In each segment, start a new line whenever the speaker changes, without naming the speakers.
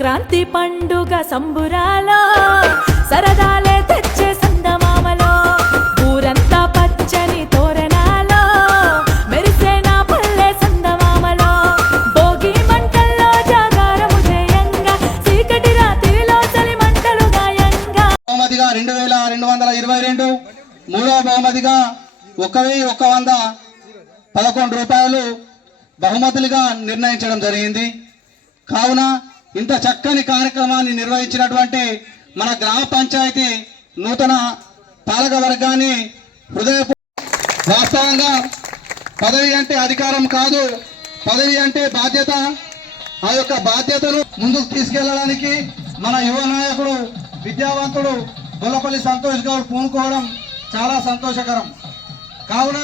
సంక్రాంతి పండుగ సంబురాలో సరదాలే తెచ్చే సందమామలో ఊరంతా పచ్చని తోరణాలో మెరిసే నా పల్లె సందమామలో భోగి మంటల్లో జాగారము జయంగా చీకటి రాత్రిలో చలి మంటలు గాయంగా.
బహుమతిగా రెండు వేల రెండు వందల ఇరవై రెండు మూడో బహుమతిగా ఒక వెయ్యి ఒక వంద పదకొండు రూపాయలు బహుమతులుగా నిర్ణయించడం జరిగింది. కావున ఇంత చక్కని కార్యక్రమాన్ని నిర్వహించినటువంటి మన గ్రామ పంచాయతీ నూతన పాలక వర్గాన్ని హృదయ వాస్తవంగా పదవి అంటే అధికారం కాదు. పదవి అంటే బాధ్యత. ఆ యొక్క బాధ్యతను ముందుకు తీసుకెళ్ళడానికి మన యువ నాయకుడు విద్యావంతుడు గొల్లపల్లి సంతోష్ గారు పూనుకోవడం చాలా సంతోషకరం. కావున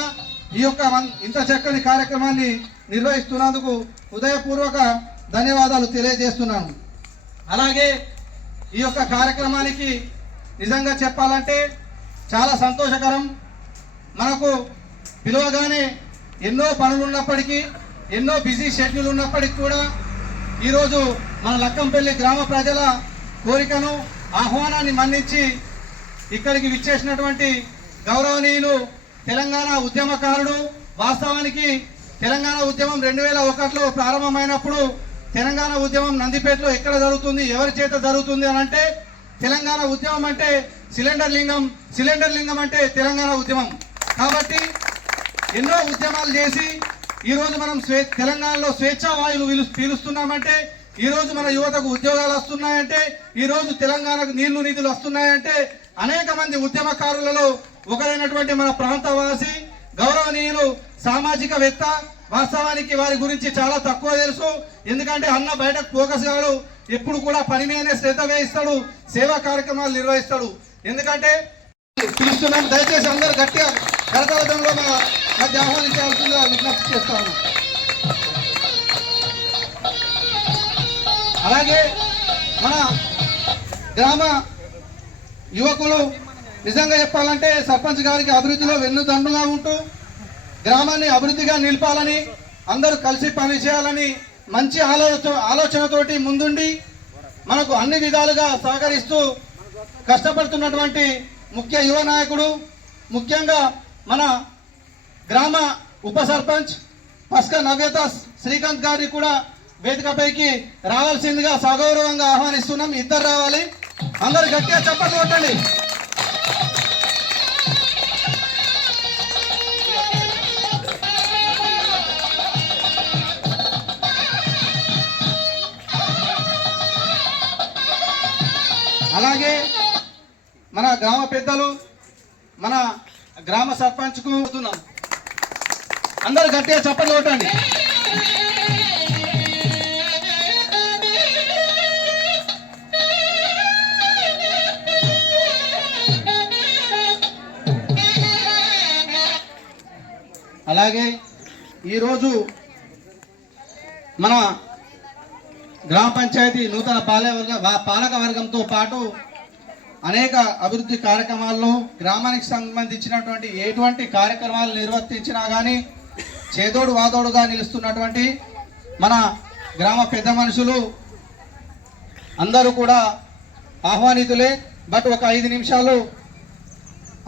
ఈ యొక్క ఇంత చక్కని కార్యక్రమాన్ని నిర్వహిస్తున్నందుకు హృదయపూర్వక ధన్యవాదాలు తెలియజేస్తున్నాను. అలాగే ఈ యొక్క కార్యక్రమానికి నిజంగా చెప్పాలంటే చాలా సంతోషకరం. మనకు పిలవగానే ఎన్నో పనులు ఉన్నప్పటికీ ఎన్నో బిజీ షెడ్యూల్ ఉన్నప్పటికీ కూడా ఈరోజు మన లక్కంపల్లి గ్రామ ప్రజల కోరికను ఆహ్వానాన్ని మన్నించి ఇక్కడికి విచ్చేసినటువంటి గౌరవనీయులు తెలంగాణ ఉద్యమకారుడు. వాస్తవానికి తెలంగాణ ఉద్యమం రెండు వేల ఒకటిలో ప్రారంభమైనప్పుడు తెలంగాణ ఉద్యమం నందిపేటలో ఎక్కడ జరుగుతుంది ఎవరి చేత జరుగుతుంది అని అంటే తెలంగాణ ఉద్యమం అంటే సిలిండర్ లింగం సిలిండర్ లింగం అంటే తెలంగాణ ఉద్యమం. కాబట్టి ఎన్నో ఉద్యమాలు చేసి ఈరోజు మనం స్వే తెలంగాణలో స్వేచ్ఛా వాయువులు పీలు- పీలుస్తున్నామంటే ఈరోజు మన యువతకు ఉద్యోగాలు వస్తున్నాయంటే ఈ రోజు తెలంగాణకు నీళ్ళు నిధులు వస్తున్నాయంటే అనేక మంది ఉద్యమకారులలో ఒకరైనటువంటి మన ప్రాంతవాసి గౌరవనీయులు సామాజికవేత్త వాస్తవానికి వారి గురించి చాలా తక్కువ తెలుసు. ఎందుకంటే అన్న బయటకు ఫోకస్ కాడు. ఎప్పుడు కూడా పని మీదనే శ్రద్ధ వేయిస్తాడు. సేవా కార్యక్రమాలు నిర్వహిస్తాడు. ఎందుకంటే పిలుస్తున్నాం. దయచేసి అందరూ గట్టిగా కరతాళంలో మధ్య ఆహ్వానించాల్సిందిగా విజ్ఞప్తి చేస్తాను అలాగే మన గ్రామ యువకులు నిజంగా చెప్పాలంటే సర్పంచ్ గారికి అభివృద్ధిలో వెన్నుదండుగా ఉంటూ గ్రామాన్ని అభివృద్ధిగా నిలపాలని అందరూ కలిసి పనిచేయాలని మంచి ఆలోచన ఆలోచనతోటి ముందుండి మనకు అన్ని విధాలుగా సహకరిస్తూ కష్టపడుతున్నటువంటి ముఖ్య యువ నాయకుడు ముఖ్యంగా మన గ్రామ ఉప సర్పంచ్ పస్క నవ్యత శ్రీకాంత్ గారిని కూడా వేదికపైకి రావాల్సిందిగా సగౌరవంగా ఆహ్వానిస్తున్నాం. ఇద్దరు రావాలి. అందరు గట్టిగా చప్పట్లు కొట్టండి. అలాగే మన గ్రామ పెద్దలు మన గ్రామ సర్పంచ్కు వస్తున్నాం అందరూ గట్టిగా చప్పట్లు కొట్టండి అలాగే ఈరోజు మన గ్రామ పంచాయతీ నూతన పాలక పాలక వర్గంతో పాటు అనేక అభివృద్ధి కార్యక్రమాల్లో గ్రామానికి సంబంధించినటువంటి ఎటువంటి కార్యక్రమాలు నిర్వర్తించినా కానీ చేదోడు వాదోడుగా నిలుస్తున్నటువంటి మన గ్రామ పెద్ద మనుషులు అందరూ కూడా ఆహ్వానితులే. బట్ ఒక ఐదు నిమిషాలు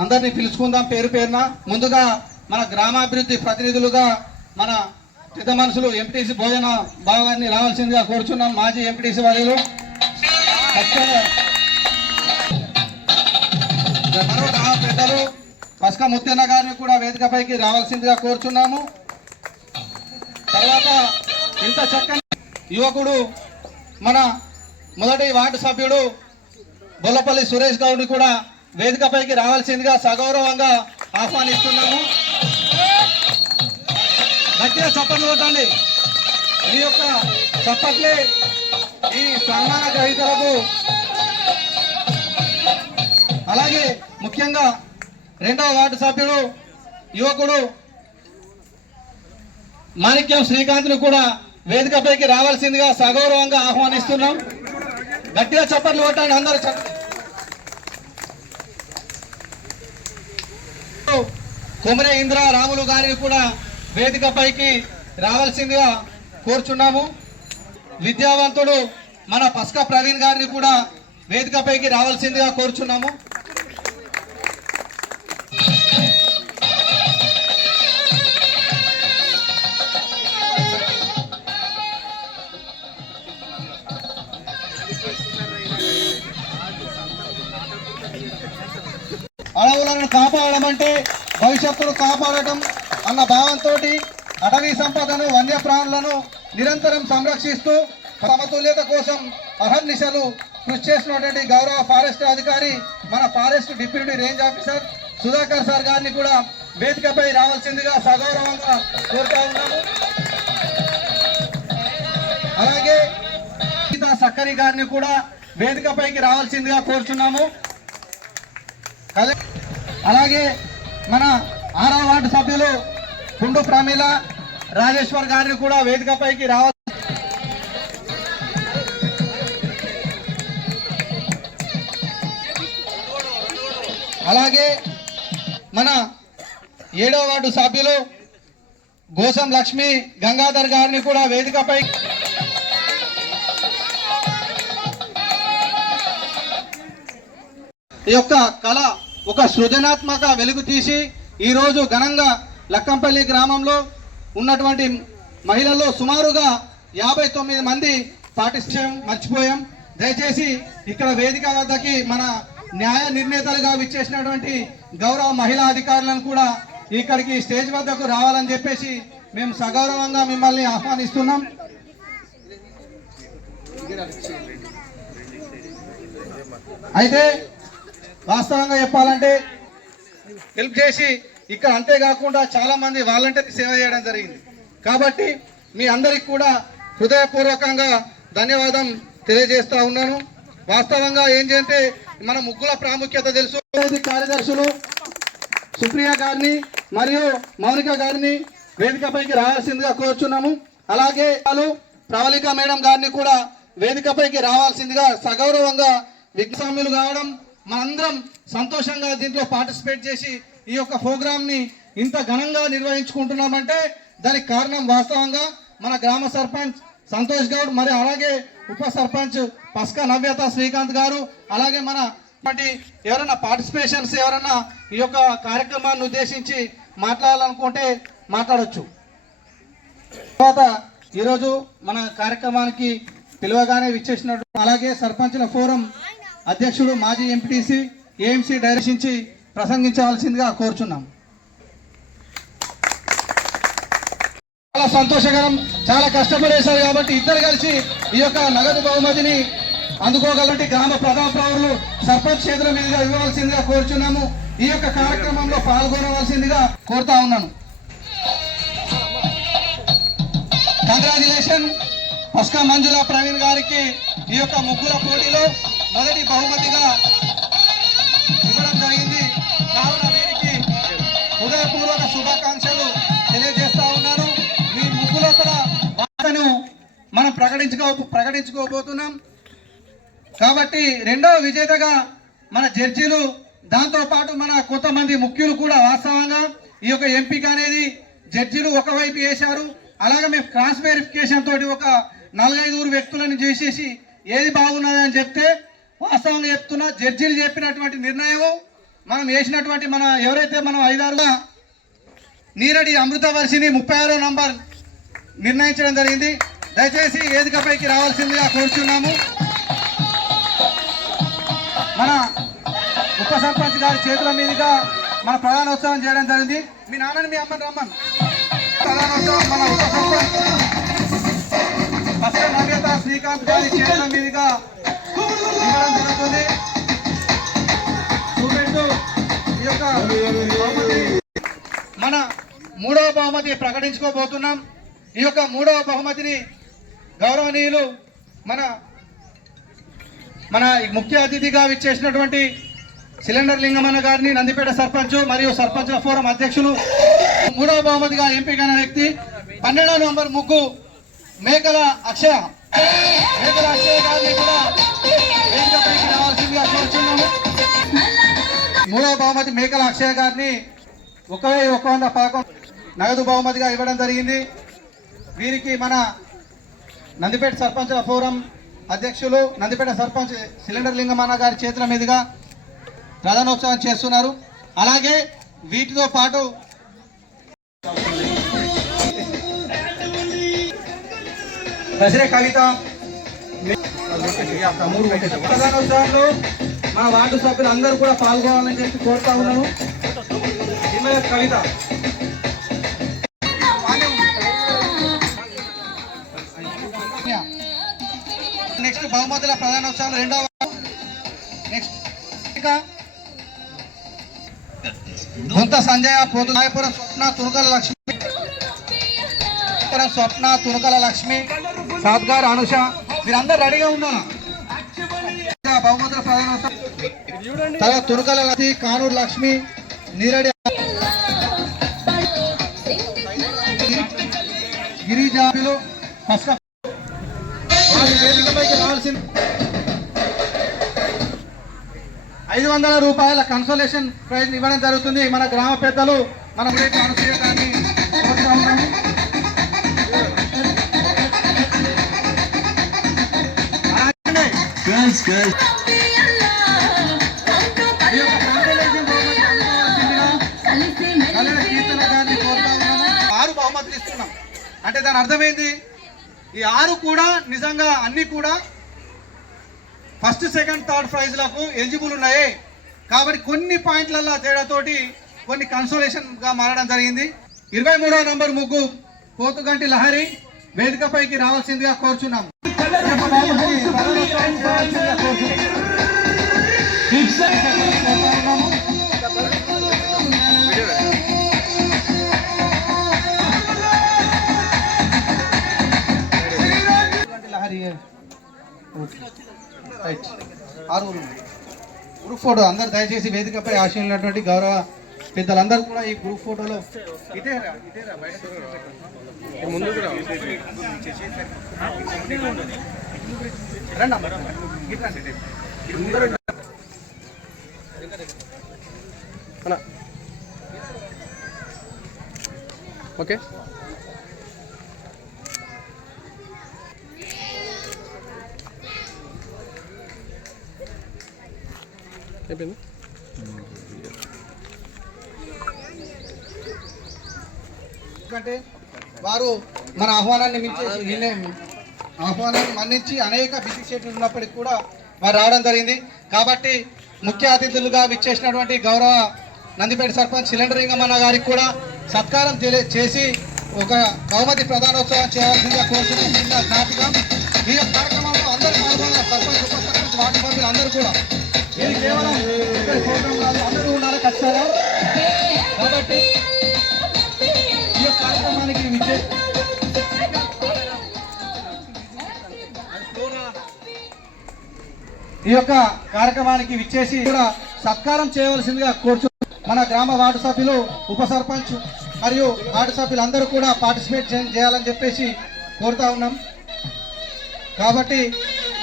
అందరినీ పిలుచుకుందాం పేరు పేరున. ముందుగా మన గ్రామాభివృద్ధి ప్రతినిధులుగా మన పెద్ద మనుషులు ఎంపీటీసీ భోజన భాగాన్ని రావాల్సిందిగా కోరుచున్నాం మాజీ ఎంపీటీసీ వర్యులు పెద్దలు పస్క ముత్యన్న గారిని కూడా వేదికపైకి రావాల్సిందిగా కోరుచున్నాము. తర్వాత ఇంత చక్కని యువకుడు మన మొదటి వార్డు సభ్యుడు బొల్లపల్లి సురేష్ గౌడ్ని కూడా వేదికపైకి రావాల్సిందిగా సగౌరవంగా ఆహ్వానిస్తున్నాము. గట్టిగా చప్పట్లు కొట్టండి. మీ యొక్క చప్పట్లే ఈ సన్మాన గ్రహీతలకు అలాగే ముఖ్యంగా రెండవ వార్డు సభ్యుడు యువకుడు మాణిక్యం శ్రీకాంత్ను కూడా వేదికపైకి రావాల్సిందిగా సగౌరవంగా ఆహ్వానిస్తున్నాం. గట్టిగా చప్పట్లు కొట్టండి అందరూ కుమరే ఇంద్ర రాములు గారిని కూడా వేదికపైకి రావాల్సిందిగా కోరుచున్నాము. విద్యావంతుడు మన పస్కా ప్రవీణ్ గారిని కూడా వేదికపైకి రావాల్సిందిగా కోరుచున్నాము. అడవులను కాపాడడం అంటే భవిష్యత్తును కాపాడటం అన్న భావంతో అటవీ సంపదను వన్యప్రాణులను నిరంతరం సంరక్షిస్తూ సమతుల్యత కోసం అహర్నిశలు కృషి చేసినటువంటి గౌరవ ఫారెస్ట్ అధికారి మన forest deputy range officer Sudhakar sir గారిని కూడా వేదికపై రావాల్సిందిగా సగౌరవంగా కోరుతా ఉన్నాము. అలాగే గీతా సక్కరి గారిని కూడా వేదికపైకి రావాల్సిందిగా కోరుచున్నాము. అలాగే మన ఆరవ వార్డు సభ్యులు కుండు ప్రమీల రాజేశ్వర్ గారిని కూడా వేదికపైకి రావాలి. అలాగే మన ఏడవ వార్డు సభ్యులు గోసం లక్ష్మి గంగాధర్ గారిని కూడా వేదికపై ఈ యొక్క కళ ఒక సృజనాత్మక వెలుగు తీసి ఈరోజు ఘనంగా లక్కంపల్లి గ్రామంలో ఉన్నటువంటి మహిళల్లో సుమారుగా యాభై తొమ్మిది మంది పాటిస్తాం మర్చిపోయాం. దయచేసి ఇక్కడ వేదిక వద్దకి మన న్యాయ నిర్ణేతలుగా విచ్చేసినటువంటి గౌరవ మహిళా అధికారులను కూడా ఇక్కడికి స్టేజ్ వద్దకు రావాలని చెప్పేసి మేము సగౌరవంగా మిమ్మల్ని ఆహ్వానిస్తున్నాం. అయితే వాస్తవంగా చెప్పాలంటే హెల్ప్ చేసి ఇక్కడ అంతేకాకుండా చాలా మంది వాలంటీర్ సేవ చేయడం జరిగింది. కాబట్టి మీ అందరికి కూడా హృదయపూర్వకంగా ధన్యవాదం తెలియజేస్తా ఉన్నాను. వాస్తవంగా ఏంటంటే మన ముగ్గుల ప్రాముఖ్యత తెలుసు. కార్యదర్శులు సుప్రియ గారిని మరియు మౌనిక గారిని వేదికపైకి రావాల్సిందిగా కోరుచున్నాము. అలాగే వాళ్ళు ప్రవళిక మేడం గారిని కూడా వేదికపైకి రావాల్సిందిగా సగౌరవంగా విజ్ఞాములు కావడం మనందరం సంతోషంగా దీంట్లో పార్టిసిపేట్ చేసి ఈ యొక్క ప్రోగ్రామ్ని ఇంత ఘనంగా నిర్వహించుకుంటున్నామంటే దానికి కారణం వాస్తవంగా మన గ్రామ సర్పంచ్ సంతోష్ గౌడ్ మరి అలాగే ఉప సర్పంచ్ పస్కా నవ్యత శ్రీకాంత్ గారు అలాగే మన ఇటువంటి ఎవరైనా పార్టిసిపేషన్స్ ఎవరైనా ఈ యొక్క కార్యక్రమాన్ని ఉద్దేశించి మాట్లాడాలనుకుంటే మాట్లాడచ్చు. తర్వాత ఈరోజు మన కార్యక్రమానికి పిలువగానే విచ్చేసినట్టు అలాగే సర్పంచుల ఫోరం అధ్యక్షుడు మాజీ ఎంపీటీసీ ఏఎంసీ డైరెక్షించి ప్రసంగించవలసిందిగా కోరుచున్నాం. చాలా సంతోషకరం చాలా కష్టపడేశారు కాబట్టి ఇద్దరు కలిసి ఈ యొక్క నగదు బహుమతిని అందుకోగలంటే గ్రామ ప్రధాన పౌరులు సర్పంచ్ క్షేత్రం మీదుగా ఇవ్వవలసిందిగా కోరుచున్నాము. ఈ యొక్క కార్యక్రమంలో పాల్గొనవలసిందిగా కోరుతా ఉన్నాను. కంగ్రాచులేషన్ పస్కా మంజుల ప్రవీణ్ గారికి ఈ యొక్క ముగ్గుల పోటీలో మొదటి బహుమతిగా హృదయపూర్వక శుభాకాంక్షలు తెలియజేస్తా ఉన్నాను. మీ ముగ్గుల కూడా వార్తను మనం ప్రకటించుకో ప్రకటించుకోబోతున్నాం. కాబట్టి రెండవ విజేతగా మన జడ్జీలు దాంతోపాటు మన కొంతమంది ముఖ్యులు కూడా వాస్తవంగా ఈ యొక్క ఎంపిక అనేది జడ్జీలు ఒకవైపు వేశారు. అలాగే మేము క్రాస్ వెరిఫికేషన్ తోటి ఒక నలగైదుగురు వ్యక్తులను చేసేసి ఏది బాగున్నది అని చెప్తే వాస్తవంగా చెప్తున్నా జడ్జీలు చెప్పినటువంటి నిర్ణయం మనం వేసినటువంటి మన ఎవరైతే మనం ఐదారుగా నీరడి అమృతవర్షిని ముప్పై ఆరో నంబర్ నిర్ణయించడం జరిగింది. దయచేసి వేదికపైకి రావాల్సిందిగా కోరుచున్నాము. మన ఉప సర్పంచ్ గారి చేతుల మీదుగా మన ప్రధానోత్సవం చేయడం జరిగింది. మీ నాన్నని మీ అమ్మని రమ్మను. ప్రధానోత్సవం మన ఉప సర్పంచ్ ఫస్ట్ నవ్యత శ్రీకాంత్ గారి చేతుల మీదుగా ఇవ్వడం జరుగుతుంది. ఈ యొక్క మన మూడవ బహుమతి ప్రకటించుకోబోతున్నాం. ఈ యొక్క మూడవ బహుమతిని గౌరవనీయులు మన మన ముఖ్య అతిథిగా విచ్చేసినటువంటి సిలిండర్ లింగమన్న గారిని నందిపేట సర్పంచ్ మరియు సర్పంచ్ ఫోరం అధ్యక్షులు మూడవ బహుమతిగా ఎంపికైన వ్యక్తి పన్నెండవ నంబర్ ముగ్గు మేకల అక్షయ. మేకల అక్షయ గారిని కూడా వేదికపైకి రావాల్సిందిగా కోరుచున్నాము. మూడవ బహుమతి మేకల అక్షయ గారిని ఒకే ఒక వంద పదకొండు నగదు బహుమతిగా ఇవ్వడం జరిగింది. వీరికి మన నందిపేట సర్పంచుల ఫోరం అధ్యక్షులు నందిపేట సర్పంచ్ సిలిండర్ లింగమన్న గారి చేతుల మీదుగా ప్రధానోత్సవం చేస్తున్నారు. అలాగే వీటితో పాటు దసరే కవిత ప్రధానోత్సవంలో మన వార్డు సభ్యులు అందరూ కూడా పాల్గొనాలని చెప్పి కోరుతా ఉన్నాను కవిత. నెక్స్ట్ బహుమతుల ప్రధానోత్సవాలు రెండవ నెక్స్ట్. ఇంకా గుంత సంజయ పోతు రాయపురం స్వప్న తురుకల లక్ష్మి. స్వప్న తురుకల లక్ష్మి. సాత్గార్ అనుష. మీరందరూ రెడీగా ఉన్నారా? బహుమతుల ప్రధానోత్సవం తర్వాత తురుకల లక్ష్మి కానూరు లక్ష్మి నీరడి గిరిజాబిలు ఫస్ట్ రావాల్సింది ఐదు వందల రూపాయల కన్సోలేషన్ ప్రైజ్ ఇవ్వడం జరుగుతుంది. మన గ్రామ పెద్దలు మన ఊరికి అనుసూయ అంటే దాని అర్థమైంది ఈ ఆరు కూడా నిజంగా అన్ని కూడా ఫస్ట్ సెకండ్ థర్డ్ ప్రైజ్లకు ఎలిజిబుల్ ఉన్నాయి కాబట్టి కొన్ని పాయింట్లలో తేడాతోటి కొన్ని కన్సోలేషన్గా మారడం జరిగింది ఇరవై మూడవ నంబర్ ముగ్గు పోతుగంటి లహరి వేదికపైకి రావాల్సిందిగా కోరుచున్నాం లహరి రైట్. ఆరుగురు గ్రూప్ ఫోటో అందరు దయచేసి వేదికపై ఆశీనున్నటువంటి గౌరవ పెద్దలందరూ కూడా ఈ గ్రూప్ ఫోటోలో బయట రండి.
ఓకే. అయిపోయింది?
ఎందుకంటే వారు మన ఆహ్వానాన్ని నిన్నే ఆహ్వానాన్ని మన్నించి అనేక బిజీ షెడ్యూల్ ఉన్నప్పటికీ కూడా వారు రావడం జరిగింది. కాబట్టి ముఖ్య అతిథులుగా విచ్చేసినటువంటి గౌరవ నందిపేట సర్పంచ్ సిలిండర్ లింగమన్న గారికి కూడా సత్కారం చేసి ఒక బహుమతి ప్రధానోత్సవం చేయాల్సిందిగా కోరుతున్నాం జ్ఞాపకం. ఈ కార్యక్రమంలో అందరూ పాల్గొన్న సర్పంచ్ ఉప సర్పంచ్ వార్డు సభ్యులు అందరూ కూడా ఇది కేవలం ఇక్కడ ప్రోగ్రాం కాదు అందరూ ఉండాలి ఖచ్చితంగా. కాబట్టి ఈ యొక్క కార్యక్రమానికి విచ్చే ఈ యొక్క కార్యక్రమానికి విచ్చేసి కూడా సత్కారం చేయవలసిందిగా కోరుచు మన గ్రామ వార్డు సభ్యులు ఉప సర్పంచ్ మరియు వార్డు సభ్యులందరూ కూడా పార్టిసిపేట్ చేయాలని చెప్పేసి కోరుతా ఉన్నాం. కాబట్టి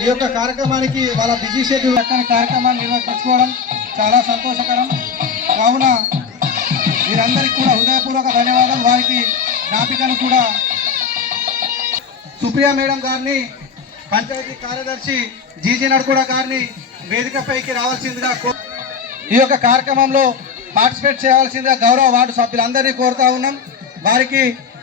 ఈ యొక్క కార్యక్రమానికి వాళ్ళ బిజీ షెడ్యూల్ చక్కని కార్యక్రమాన్ని నిర్వహించుకోవడం చాలా సంతోషకరం. కావున వీరందరికీ కూడా హృదయపూర్వక ధన్యవాదాలు. వారికి జ్ఞాపికను కూడా సుప్రియా మేడం గారిని పంచాయతీ కార్యదర్శి జీజీ నడుకూడ గారిని వేదికపైకి రావాల్సిందిగా కో- ఈ యొక్క కార్యక్రమంలో పార్టిసిపేట్ చేయాల్సిందిగా గౌరవ వార్డు సభ్యులందరినీ కోరుతా ఉన్నాం. వారికి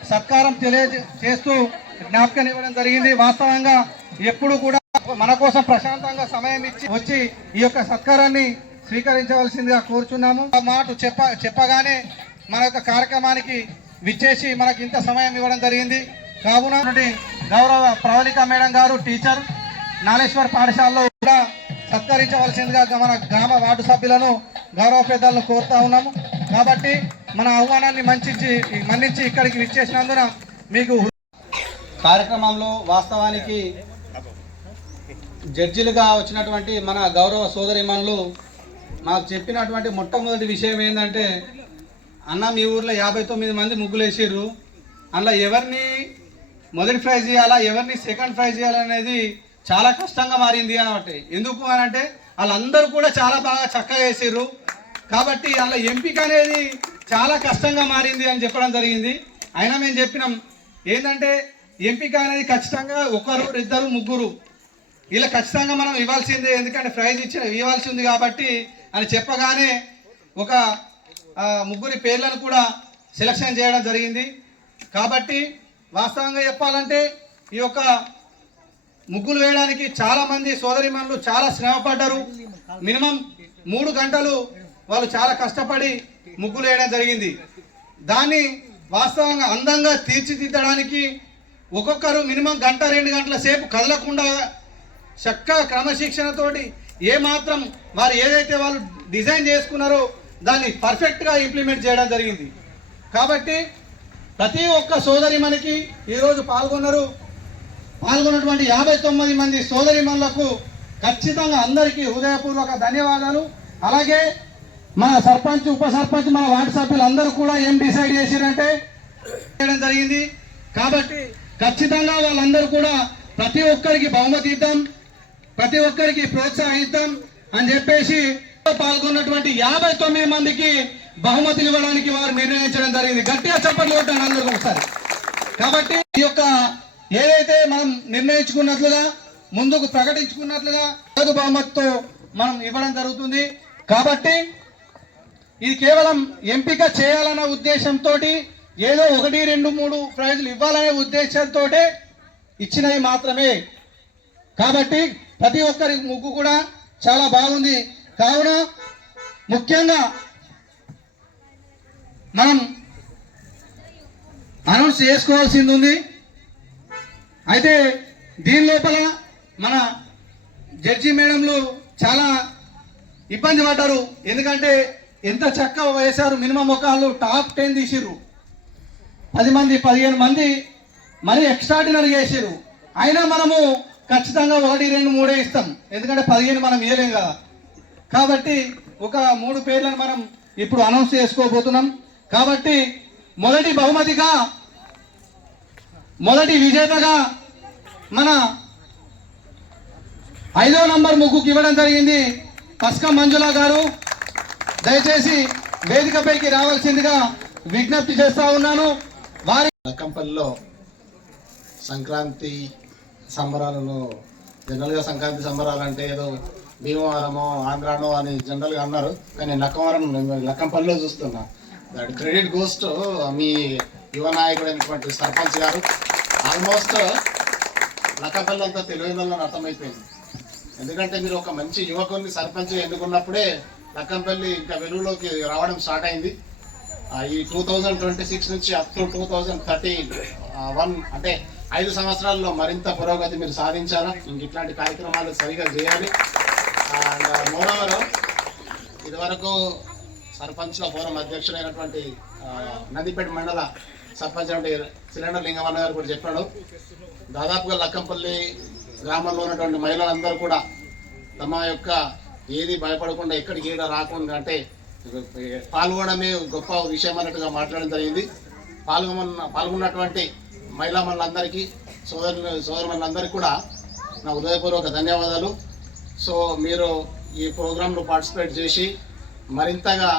సత్కారం తెలియ చేస్తూ జ్ఞాపకం ఇవ్వడం జరిగింది. వాస్తవంగా ఎప్పుడు కూడా మన కోసం ప్రశాంతంగా సమయం ఇచ్చి వచ్చి ఈ యొక్క సత్కారాన్ని స్వీకరించవలసిందిగా కోరుచున్నాము. మాట చెప్ప చెప్పగానే మన యొక్క కార్యక్రమానికి విచ్చేసి మనకు ఇంత సమయం ఇవ్వడం జరిగింది. కావున గౌరవ ప్రవళిక మేడం గారు టీచర్ నాలేశ్వర్ పాఠశాలలో కూడా సత్కరించవలసిందిగా మన గ్రామ వార్డు సభ్యులను గౌరవ పెద్దలను కోరుతా ఉన్నాము. కాబట్టి మన ఆహ్వానాన్ని మంచి మన్నించి ఇక్కడికి విచ్చేసినందున మీకు కార్యక్రమంలో వాస్తవానికి జడ్జిలుగా వచ్చినటువంటి మన గౌరవ సోదరిమణులు మాకు చెప్పినటువంటి మొట్టమొదటి విషయం ఏంటంటే అన్న మీ ఊర్లో యాభై తొమ్మిది మంది ముగ్గులు అందులో ఎవరిని మొదటి ప్రైజ్ చేయాలా ఎవరిని సెకండ్ ప్రైజ్ చేయాలనేది చాలా కష్టంగా మారింది అనమాట ఎందుకు అని అంటే వాళ్ళందరూ కూడా చాలా బాగా చక్కగా వేసారు కాబట్టి అందులో ఎంపిక అనేది చాలా కష్టంగా మారింది అని చెప్పడం జరిగింది. అయినా మేము చెప్పినాం ఏంటంటే ఎంపిక అనేది ఖచ్చితంగా ఒకరు ఇద్దరు ముగ్గురు ఇలా ఖచ్చితంగా మనం ఇవ్వాల్సిందే. ఎందుకంటే ప్రైజ్ ఇచ్చిన ఇవ్వాల్సి ఉంది కాబట్టి అని చెప్పగానే ఒక ముగ్గురి పేర్లను కూడా సెలక్షన్ చేయడం జరిగింది. కాబట్టి వాస్తవంగా చెప్పాలంటే ఈ యొక్క ముగ్గులు వేయడానికి చాలామంది సోదరిమణులు చాలా శ్రమపడ్డారు. మినిమం మూడు గంటలు వాళ్ళు చాలా కష్టపడి ముగ్గులు వేయడం జరిగింది. దాన్ని వాస్తవంగా అందంగా తీర్చిదిద్దడానికి ఒక్కొక్కరు మినిమం గంట రెండు గంటల సేపు కదలకుండా చక్కగా క్రమశిక్షణతోటి ఏ మాత్రం వారు ఏదైతే వాళ్ళు డిజైన్ చేసుకున్నారో దాన్ని పర్ఫెక్ట్గా ఇంప్లిమెంట్ చేయడం జరిగింది. కాబట్టి ప్రతి ఒక్క సోదరి మనకి ఈరోజు పాల్గొన్నారు. పాల్గొన్నటువంటి యాభై తొమ్మిది మంది సోదరిమణులకు ఖచ్చితంగా అందరికీ హృదయపూర్వక ధన్యవాదాలు. అలాగే మన సర్పంచ్ ఉప సర్పంచ్ మన వార్డు సభ్యులు అందరూ కూడా ఏం డిసైడ్ చేసిరంటే చేయడం జరిగింది. కాబట్టి ఖచ్చితంగా వాళ్ళందరూ కూడా ప్రతి ఒక్కరికి బహుమతి ఇద్దాం. ప్రతి ఒక్కరికి ప్రోత్సహిద్దాం అని చెప్పేసి పాల్గొన్నటువంటి యాభై తొమ్మిది మందికి బహుమతులు ఇవ్వడానికి వారు నిర్ణయించడం జరిగింది. గట్టిగా చప్పట్లు కొట్టాను అందరికీ ఒకసారి. కాబట్టి ఈ యొక్క ఏదైతే మనం నిర్ణయించుకున్నట్లుగా ముందుకు ప్రకటించుకున్నట్లుగా నగదు బహుమతితో మనం ఇవ్వడం జరుగుతుంది. కాబట్టి ఇది కేవలం ఎంపిక చేయాలన్న ఉద్దేశంతో ఏదో ఒకటి రెండు మూడు ప్రైజులు ఇవ్వాలనే ఉద్దేశంతో ఇచ్చినవి మాత్రమే. కాబట్టి ప్రతి ఒక్కరి ముగ్గు కూడా చాలా బాగుంది. కావున ముఖ్యంగా మనం అనౌన్స్ చేసుకోవాల్సింది ఉంది. అయితే దీని లోపల మన జడ్జి మేడంలు చాలా ఇబ్బంది పడ్డారు. ఎందుకంటే ఎంత చక్కగా వేశారు. మినిమం ఒక వాళ్ళు టాప్ టెన్ తీసిర్రు. పది మంది పదిహేను మంది మరీ ఎక్స్ట్రాడినరీ చేసిర్రు అయినా మనము ఖచ్చితంగా ఒకటి రెండు మూడే ఇస్తాం. ఎందుకంటే పదిహేను మనం ఇవ్వలేం కదా. కాబట్టి ఒక మూడు పేర్లను మనం ఇప్పుడు అనౌన్స్ చేసుకోబోతున్నాం. కాబట్టి మొదటి బహుమతిగా మొదటి విజేతగా మన ఐదో నంబర్ ముగ్గుకి ఇవ్వడం జరిగింది పస్క మంజుల గారు. దయచేసి వేదికపైకి రావాల్సిందిగా విజ్ఞప్తి చేస్తా ఉన్నాను. వారి
కంపెనీలో సంక్రాంతి సంబరాలను జనరల్గా సంక్రాంతి సంబరాలు అంటే ఏదో భీమవరమో ఆంధ్రానో అని జనరల్గా అన్నారు. కానీ లక్కవరం లక్కంపల్లిలో చూస్తున్నా. That credit goes to me యువ నాయకుడైనటువంటి సర్పంచ్ గారు. ఆల్మోస్ట్ లక్కపల్లి అంతా తెలియదని అర్థమైపోయింది. ఎందుకంటే మీరు ఒక మంచి యువకుని సర్పంచ్ ఎన్నుకున్నప్పుడే లక్కంపల్లి ఇంకా వెలుగులోకి రావడం స్టార్ట్ అయింది. ఈ టూ థౌజండ్ ట్వంటీ సిక్స్ నుంచి up to two thousand thirty one అంటే ఐదు సంవత్సరాల్లో మరింత పురోగతి మీరు సాధించాలా? ఇంక ఇట్లాంటి కార్యక్రమాలు సరిగా చేయాలి. అండ్ మోరవర్ ఇదివరకు సర్పంచ్ల ఫోరం అధ్యక్షుడైనటువంటి నదిపేట నందిపేట మండల సర్పంచ్ సిలిండర్ లింగమన్న గారు కూడా చెప్పాడు. దాదాపుగా లక్కంపల్లి గ్రామంలో ఉన్నటువంటి మహిళలందరూ కూడా తమ యొక్క ఏది భయపడకుండా ఎక్కడికి ఏడ రాకుండా అంటే పాల్గొనడమే గొప్ప విషయం అన్నట్టుగా మాట్లాడడం జరిగింది. పాల్గొన్న పాల్గొన్నటువంటి మహిళా మనులందరికీ సోదరు సోదరులందరికీ కూడా నా హృదయపూర్వక ధన్యవాదాలు. సో మీరు ఈ ప్రోగ్రాంలో పార్టిసిపేట్ చేసి మరింతగా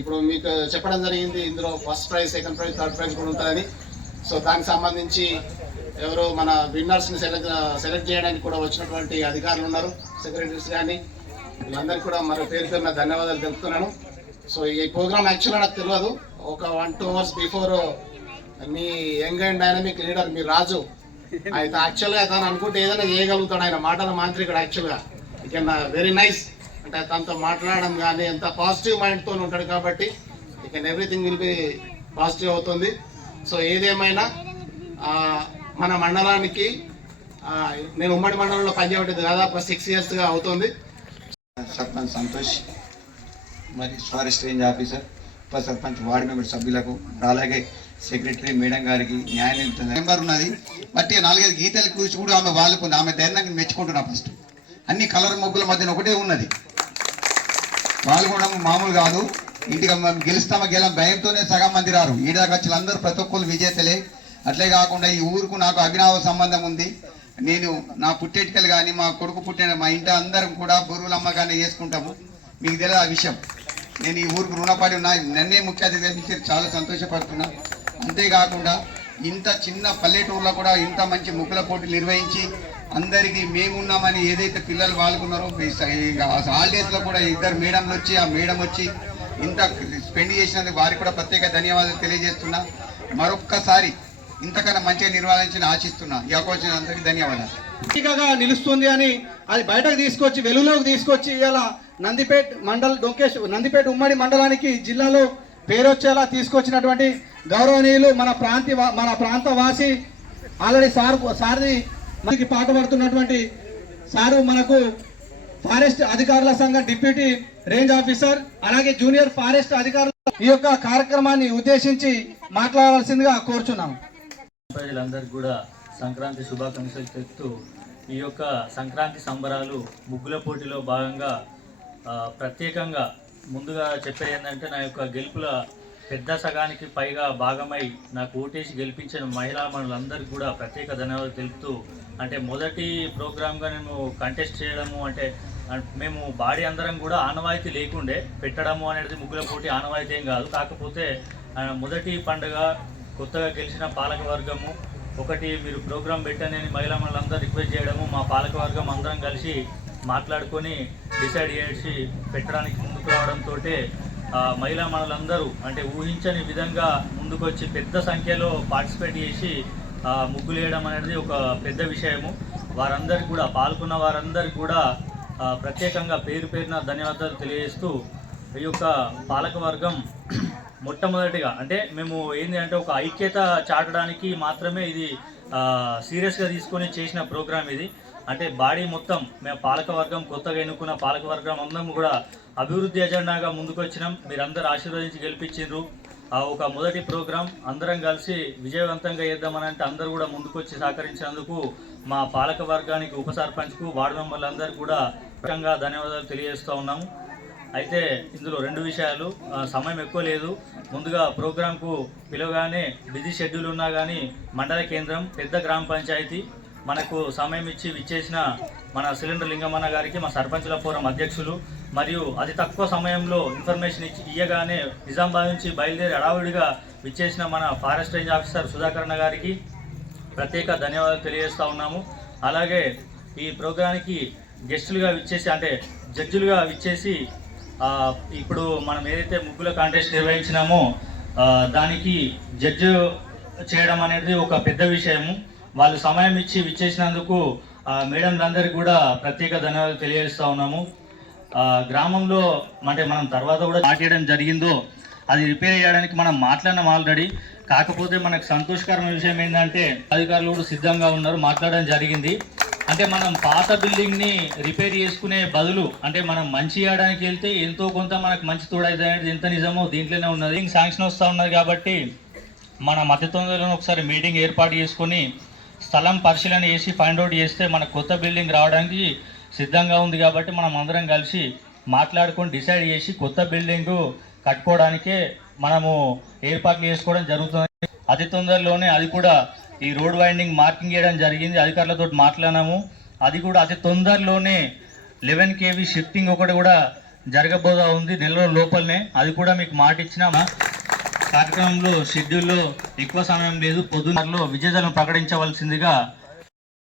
ఇప్పుడు మీకు చెప్పడం జరిగింది ఇందులో first prize second prize third prize కూడా ఉంటుందని. సో దానికి సంబంధించి ఎవరు మన విన్నర్స్ని సెలెక్ట్ సెలెక్ట్ చేయడానికి కూడా వచ్చినటువంటి అధికారులు ఉన్నారు సెక్రటరీస్ కానీ వీళ్ళందరికీ కూడా మరి పేరు పేరున ధన్యవాదాలు తెలుపుతున్నాను. సో ఈ ప్రోగ్రామ్ యాక్చువల్గా నాకు తెలియదు. ఒక వన్ టూ అవర్స్ బిఫోర్ మీ యంగ్ అండ్ డైనమిక్ లీడర్ మీ రాజు. అయితే యాక్చువల్గా తను అనుకుంటే ఏదైనా చేయగలుగుతాడు ఆయన మాటల మాంత్రికుడు యాక్చువల్గా ఇక వెరీ నైస్ అంటే తనతో మాట్లాడడం కానీ ఎంత పాజిటివ్ మైండ్తో ఉంటాడు కాబట్టి ఇక ఎవ్రీథింగ్ విల్ బి పాజిటివ్ అవుతుంది. సో ఏదేమైనా మన మండలానికి నేను ఉమ్మడి మండలంలో పనిచేయబట్టేది దాదాపు సిక్స్ ఇయర్స్గా అవుతుంది.
సర్పంచ్ సంతోష్ మరి ఫారెస్ట్ రేంజ్ ఆఫీసర్ ఉప సర్పంచ్ వార్డు మెంబర్ సభ్యులకు అలాగే సెక్రటరీ మేడం గారికి న్యాయం మెంబర్ ఉన్నది. బట్టి నాలుగైదు గీతలు కూర్చి కూడా ఆమె వాళ్ళకు ఆమె ధైర్యాన్ని మెచ్చుకుంటున్నా ఫస్ట్ అన్ని కలర్ ముగ్గుల మధ్యన ఒకటే ఉన్నది. పాల్గొనడం మామూలు కాదు. ఇంటికి మేము గెలుస్తామా గెలం భయంతోనే సగం మంది రారు. ఈడాకి వచ్చిన అందరూ ప్రతి ఒక్కరు విజేతలే. అట్లే కాకుండా ఈ ఊరుకు నాకు అభినవ సంబంధం ఉంది. నేను నా పుట్టేటికలు కానీ మా కొడుకు పుట్టిన మా ఇంట అందరం కూడా బొరువుల అమ్మగానే చేసుకుంటాము. మీకు తెలియదు ఆ విషయం. నేను ఈ ఊరికి రుణపడి ఉన్నా. నన్నే ముఖ్య అతిథి చాలా సంతోషపడుతున్నా. అంతేకాకుండా ఇంత చిన్న పల్లెటూరులో కూడా ఇంత మంచి ముగ్గుల పోటీలు నిర్వహించి అందరికీ మేమున్నామని ఏదైతే పిల్లలు పాల్గొన్నారో హాలిడేస్లో కూడా ఇద్దరు మేడంలు వచ్చి ఆ మేడం వచ్చి ఇంత స్పెండ్ చేసినందుకు వారికి కూడా ప్రత్యేక ధన్యవాదాలు తెలియజేస్తున్నా. మరొక్కసారి ఇంతకన్నా మంచిగా నిర్వహించిన ఆశిస్తున్నా. ఈ అవకాశం అందరికీ ధన్యవాదాలు.
ప్రతీకగా నిలుస్తుంది అని అది బయటకు తీసుకొచ్చి వెలుగులోకి తీసుకొచ్చి ఇలా నందిపేట్ మండల్ డొంకేష్ నందిపేట ఉమ్మడి మండలానికి జిల్లాలో పేరు వచ్చేలా తీసుకొచ్చినటువంటి గౌరవనీయులు మన ప్రాంతి మన ప్రాంత వాసి ఆల్రెడీ సార్ సార్ని మనకి పాట పడుతున్నటువంటి సారు మనకు ఫారెస్ట్ అధికారుల సంఘం డిప్యూటీ రేంజ్ ఆఫీసర్ అలాగే జూనియర్ ఫారెస్ట్ అధికారులు ఈ యొక్క కార్యక్రమాన్ని ఉద్దేశించి మాట్లాడాల్సిందిగా కోరుచున్నాం
ప్రజలందరికీ కూడా సంక్రాంతి శుభాకాంక్షలు చెప్తూ ఈ యొక్క సంక్రాంతి సంబరాలు ముగ్గుల పోటీలో భాగంగా ప్రత్యేకంగా ముందుగా చెప్పేది ఏంటంటే నా యొక్క గెలుపుల పెద్ద సగానికి పైగా భాగమై నాకు ఓటేసి గెలిపించిన మహిళా మనులందరికీ కూడా ప్రత్యేక ధన్యవాదాలు తెలుపుతూ అంటే మొదటి ప్రోగ్రామ్గా నేను కంటెస్ట్ చేయడము అంటే మేము బాడీ అందరం కూడా ఆనవాయితీ లేకుండే పెట్టడము అనేది ముగ్గుల పోటీ ఆనవాయితీ ఏం కాదు. కాకపోతే మొదటి పండుగ కొత్తగా గెలిచిన పాలకవర్గము ఒకటి మీరు ప్రోగ్రాం పెట్టని మహిళా మనులందరూ రిక్వెస్ట్ చేయడము మా పాలకవర్గం అందరం కలిసి మాట్లాడుకొని డిసైడ్ చేసి పెట్టడానికి ముందుకు రావడంతో మహిళా మనులందరూ అంటే ఊహించని విధంగా ముందుకొచ్చి పెద్ద సంఖ్యలో పార్టిసిపేట్ చేసి ముగ్గులు వేయడం అనేది ఒక పెద్ద విషయము. వారందరికీ కూడా పాల్గొన్న వారందరికీ కూడా ప్రత్యేకంగా పేరు పేరున ధన్యవాదాలు తెలియజేస్తూ ఈ యొక్క పాలకవర్గం మొట్టమొదటిగా అంటే మేము ఏంది అంటే ఒక ఐక్యత చాటడానికి మాత్రమే ఇది సీరియస్గా తీసుకొని చేసిన ప్రోగ్రామ్ ఇది. అంటే బాడీ మొత్తం మేము పాలకవర్గం కొత్తగా ఎన్నుకున్న పాలకవర్గం అందరం కూడా అభివృద్ధి ఎజెండాగా ముందుకొచ్చినాం. మీరందరూ ఆశీర్వదించి గెలిపించారు ఆ ఒక మొదటి ప్రోగ్రాం. అందరం కలిసి విజయవంతంగా చేద్దామనంటే అందరూ కూడా ముందుకొచ్చి సహకరించినందుకు మా పాలక వర్గానికి ఉప సర్పంచ్కు వార్డు మెంబర్లందరూ కూడా ప్రత్యేకంగా ధన్యవాదాలు తెలియజేస్తూ ఉన్నాము అయితే ఇందులో రెండు విషయాలు. సమయం ఎక్కువ లేదు. ముందుగా ప్రోగ్రాంకు పిలవగానే బిజీ షెడ్యూల్ ఉన్నా కానీ మండల కేంద్రం పెద్ద గ్రామ పంచాయతీ మనకు సమయం ఇచ్చి విచ్చేసిన మన సిలిండర్ లింగమన్న గారికి మా సర్పంచుల ఫోరం అధ్యక్షులు మరియు అతి తక్కువ సమయంలో ఇన్ఫర్మేషన్ ఇచ్చి ఇయ్యగానే నిజామాబాద్ నుంచి బయలుదేరి అడావుడిగా విచ్చేసిన మన ఫారెస్ట్ రేంజ్ ఆఫీసర్ సుధాకరణ గారికి ప్రత్యేక ధన్యవాదాలు తెలియజేస్తూ ఉన్నాము. అలాగే ఈ ప్రోగ్రానికి గెస్టులుగా విచ్చేసి అంటే జడ్జిలుగా విచ్చేసి ఇప్పుడు మనం ఏదైతే ముగ్గుల కాంటెస్ట్ నిర్వహించినామో దానికి జడ్జి చేయడం అనేది ఒక పెద్ద విషయము. వాళ్ళు సమయం ఇచ్చి విచ్చేసినందుకు మేడంలందరికీ కూడా ప్రత్యేక ధన్యవాదాలు తెలియజేస్తూ ఉన్నాము. గ్రామంలో అంటే మనం తర్వాత కూడా స్టార్ట్ చేయడం జరిగిందో అది రిపేర్ చేయడానికి మనం మాట్లాడినాం ఆల్రెడీ. కాకపోతే మనకు సంతోషకరమైన విషయం ఏంటంటే అధికారులు కూడా సిద్ధంగా ఉన్నారు మాట్లాడడం జరిగింది. అంటే మనం పాత బిల్డింగ్ని రిపేర్ చేసుకునే బదులు అంటే మనం మంచి చేయడానికి వెళ్తే ఎంతో కొంత మనకు మంచి తోడైతే అనేది ఎంత నిజమో దీంట్లోనే ఉన్నది. శాంక్షన్ వస్తూ ఉన్నది కాబట్టి మన మధ్య తొందరలో ఒకసారి మీటింగ్ ఏర్పాటు చేసుకొని స్థలం పరిశీలన చేసి ఫైండ్ అవుట్ చేస్తే మన కొత్త బిల్డింగ్ రావడానికి సిద్ధంగా ఉంది కాబట్టి మనం అందరం కలిసి మాట్లాడుకొని డిసైడ్ చేసి కొత్త బిల్డింగ్ కట్టుకోవడానికే మనము ఏర్పాట్లు చేసుకోవడం జరుగుతుంది. అతి తొందరలోనే అది కూడా ఈ రోడ్ వైండింగ్ మార్కింగ్ చేయడం జరిగింది. అధికారులతో మాట్లాడినాము. అది కూడా అతి తొందరలోనే లెవెన్ కేవీ షిఫ్టింగ్ ఒకటి కూడా జరగబోదా ఉంది. నెల లోపలనే. అది కూడా మీకు మాట ఇచ్చినామా. కార్యక్రమంలో షెడ్యూల్లో ఎక్కువ సమయం లేదు. పొద్దున్నలో విజేతలను ప్రకటించవలసిందిగా